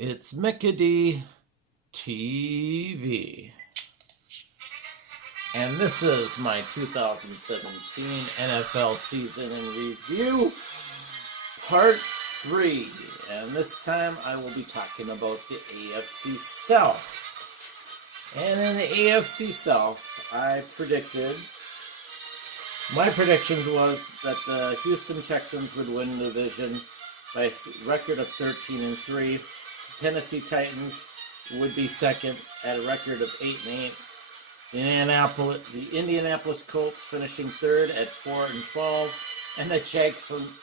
It's Mickey TV. And this is my 2017 NFL season in review, part 3. And this time I will be talking about the AFC South. And in the AFC South, my predictions was that the Houston Texans would win the division by a record of 13-3. The Tennessee Titans would be second at a record of 8-8. The Indianapolis Colts finishing third at 4-12, and the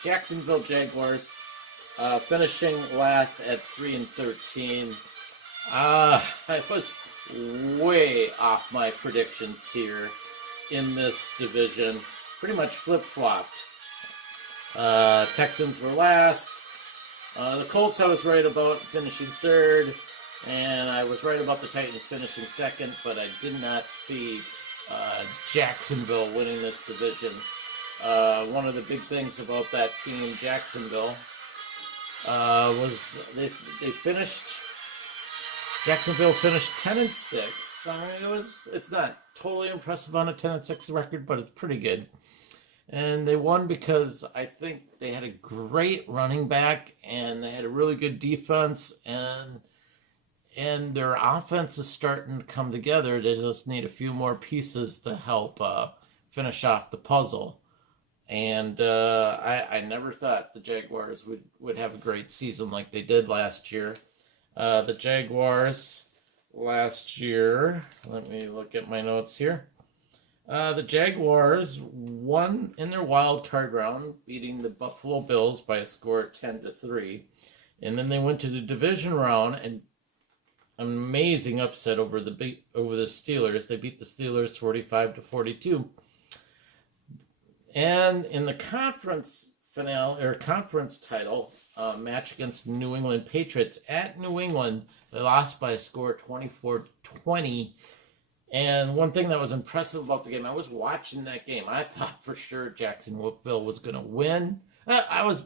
Jacksonville Jaguars finishing last at 3-13. I was way off my predictions here in this division. Pretty much flip-flopped. Texans were last. The Colts I was right about finishing third. And I was right about the Titans finishing second, but I did not see Jacksonville winning this division. One of the big things about that team, Jacksonville, was Jacksonville finished 10-6. I mean, it's not totally impressive on a 10-6 record, but it's pretty good. And they won because I think they had a great running back, and they had a really good defense, and their offense is starting to come together. They just need a few more pieces to help finish off the puzzle. And I never thought the Jaguars would have a great season like they did last year. The Jaguars last year, let me look at my notes here. The Jaguars won in their wild card round, beating the Buffalo Bills by a score of 10-3. And then they went to the division round and amazing upset over the Steelers. They beat the Steelers 45-42. And in the conference finale or conference title match against the New England Patriots at New England, they lost by a score of 24-20. And one thing that was impressive about the game, I was watching that game. I thought for sure Jacksonville was going to win. I was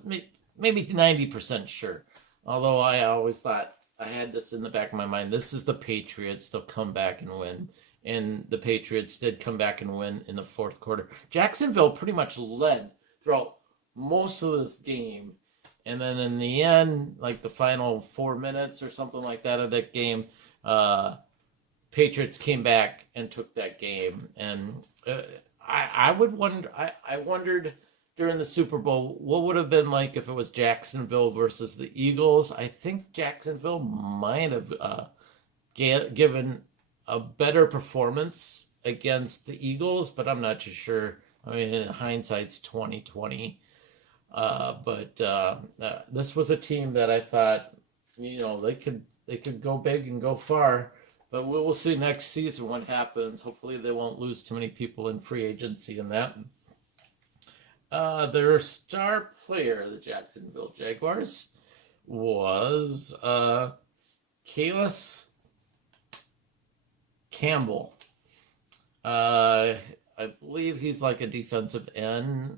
maybe 90% sure, although I always thought, I had this in the back of my mind. This is the Patriots. They'll come back and win. And the Patriots did come back and win in the fourth quarter. Jacksonville pretty much led throughout most of this game. And then in the end, like the final 4 minutes or something like that of that game, Patriots came back and took that game. And I wondered during the Super Bowl, what would have been like if it was Jacksonville versus the Eagles? I think Jacksonville might have given a better performance against the Eagles, but I'm not too sure. I mean, in hindsight's 2020. But this was a team that I thought, they could go big and go far. But we'll see next season what happens. Hopefully they won't lose too many people in free agency in that. Their star player, the Jacksonville Jaguars, was Calais Campbell. I believe he's like a defensive end.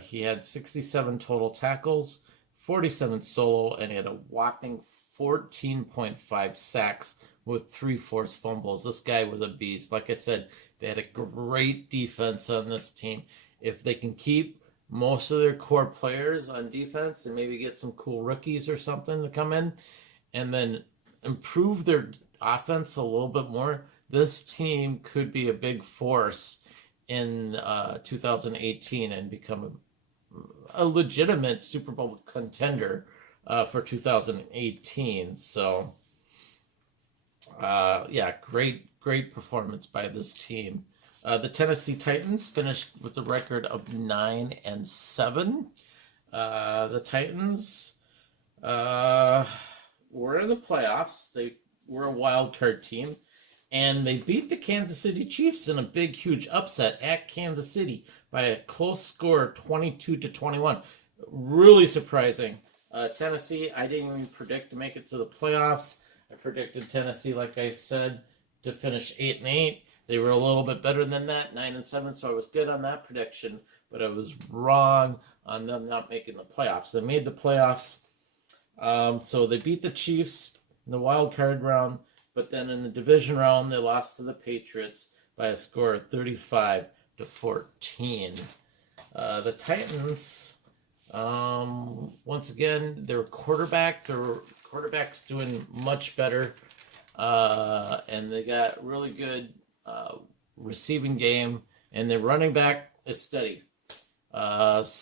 He had 67 total tackles, 47 solo, and he had a whopping 14.5 sacks with 3 forced fumbles. This guy was a beast. Like I said, they had a great defense on this team. If they can keep most of their core players on defense and maybe get some cool rookies or something to come in and then improve their offense a little bit more, this team could be a big force in 2018 and become a legitimate Super Bowl contender for 2018. So, great performance by this team. The Tennessee Titans finished with a record of 9-7. The Titans were in the playoffs. They were a wild card team, and they beat the Kansas City Chiefs in a big, huge upset at Kansas City by a close score of 22-21. Really surprising. Tennessee, I didn't even predict to make it to the playoffs. I predicted Tennessee, like I said, to finish 8-8. They were a little bit better than that, 9-7, so I was good on that prediction, but I was wrong on them not making the playoffs. They made the playoffs. So they beat the Chiefs in the wild card round, but then in the division round, they lost to the Patriots by a score of 35-14. The Titans, once again, their quarterback's doing much better, and they got really good receiving game, and their running back is steady. What's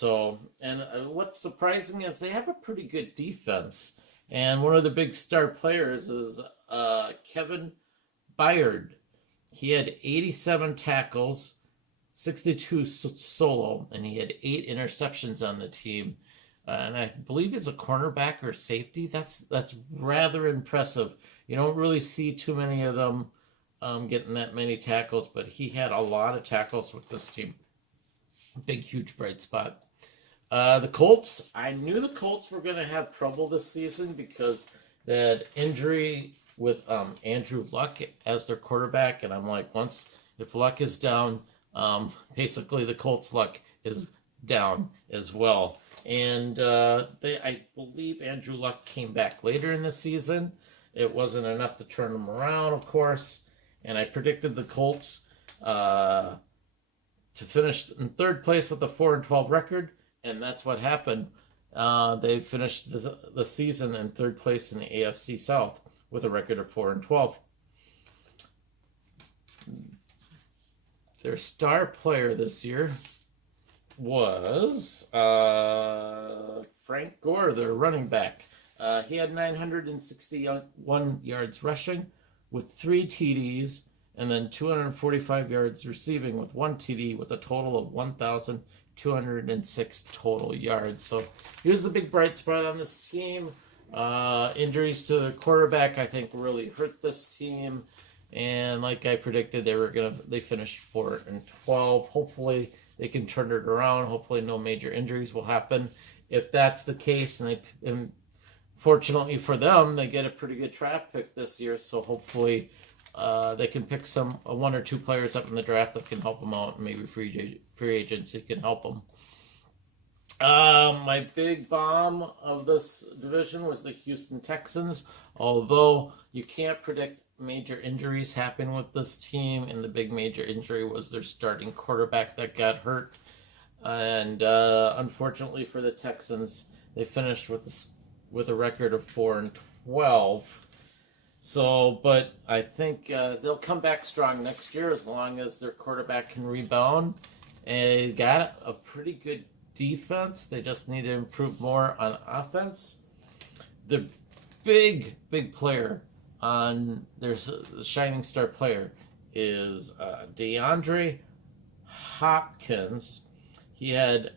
surprising is they have a pretty good defense, and one of the big star players is Kevin Byard. He had 87 tackles, 62 solo, and he had 8 interceptions on the team. And I believe he's a cornerback or safety. That's rather impressive. You don't really see too many of them getting that many tackles, but he had a lot of tackles with this team. Big, huge bright spot. The Colts, I knew the Colts were going to have trouble this season because they had injury with Andrew Luck as their quarterback, and I'm like, if Luck is down, basically the Colts' luck is down as well. And I believe Andrew Luck came back later in the season. It wasn't enough to turn them around, of course, and I predicted the Colts to finish in third place with a 4-12 record, and that's what happened. They finished the season in third place in the AFC South with a record of 4-12. Their star player this year was Frank Gore, their running back. He had 961 yards rushing with 3 TDs, and then 245 yards receiving with 1 TD, with a total of 1,206 total yards. So he was the big bright spot on this team. Injuries to the quarterback, I think, really hurt this team. And like I predicted, they finished 4-12. Hopefully they can turn it around. Hopefully no major injuries will happen. If that's the case, and fortunately for them, they get a pretty good draft pick this year. So hopefully they can pick 1 or 2 players up in the draft that can help them out, and maybe free agency can help them. My big bomb of this division was the Houston Texans. Although you can't predict major injuries happen with this team, and the big major injury was their starting quarterback that got hurt. And unfortunately for the Texans, they finished with a record of 4-12. So, but I think they'll come back strong next year as long as their quarterback can rebound. And they got a pretty good defense. They just need to improve more on offense. The big player on their shining star player is DeAndre Hopkins. He had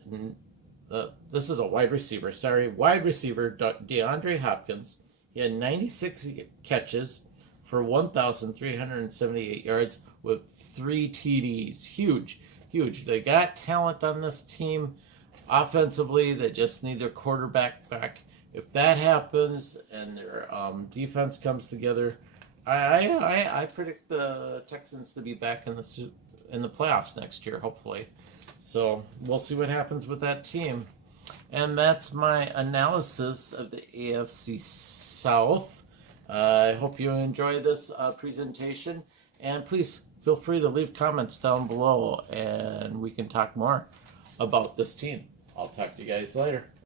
this is a wide receiver. DeAndre Hopkins. He had 96 catches for 1,378 yards with 3 TDs. Huge. They got talent on this team. Offensively, they just need their quarterback back. If that happens and their defense comes together, I predict the Texans to be back in the playoffs next year, hopefully. So we'll see what happens with that team. And that's my analysis of the AFC South. I hope you enjoy this presentation. And please feel free to leave comments down below, and we can talk more about this team. I'll talk to you guys later.